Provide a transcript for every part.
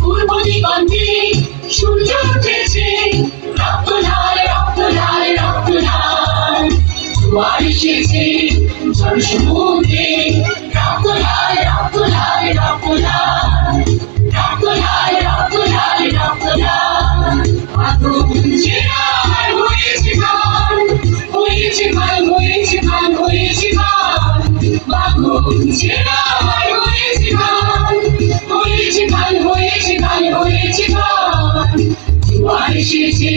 পূর্ব দিগন্তে সূর্য উঠেছে, রক্ত লাল রক্ত লাল রক্ত লাল। জোয়ার এসেছে জনসমুদ্রে, রক্ত লাল রক্ত লাল রক্ত লাল। রক্ত লাল রক্ত লাল রক্ত লাল। আগুন জেলার হয়েছে গান, হয়েছে গান হয়েছে গান হয়েছে গান। আগুন জেলার হয়েছে গান, হয়েছে গান হয়েছে গান হয়েছে গান। জোয়ার এসেছে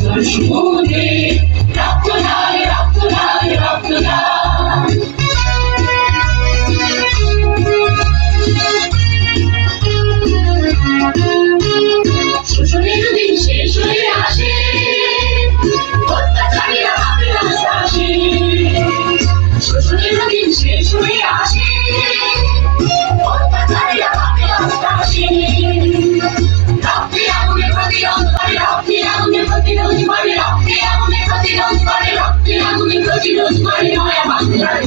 জনসমুদ্রে, রক্ত লাল রক্ত লাল রক্ত লাল। শোষণের দিন শেষ হয়ে আসে, অত্যাচারীরা হাতে রাস্তা আসে। শোষণের দিন শেষ হয়ে আসে, অত্যাচারীরা হাতে রাস্তা আসে। রক্তে আগুনে প্রতিরোধ করে, রক্তে আগুনে প্রতিরোধ করে, রক্তে আগুনে প্রতিরোধ করে, রক্তে আগুনে প্রতিরোধ করে নয়া বাংলার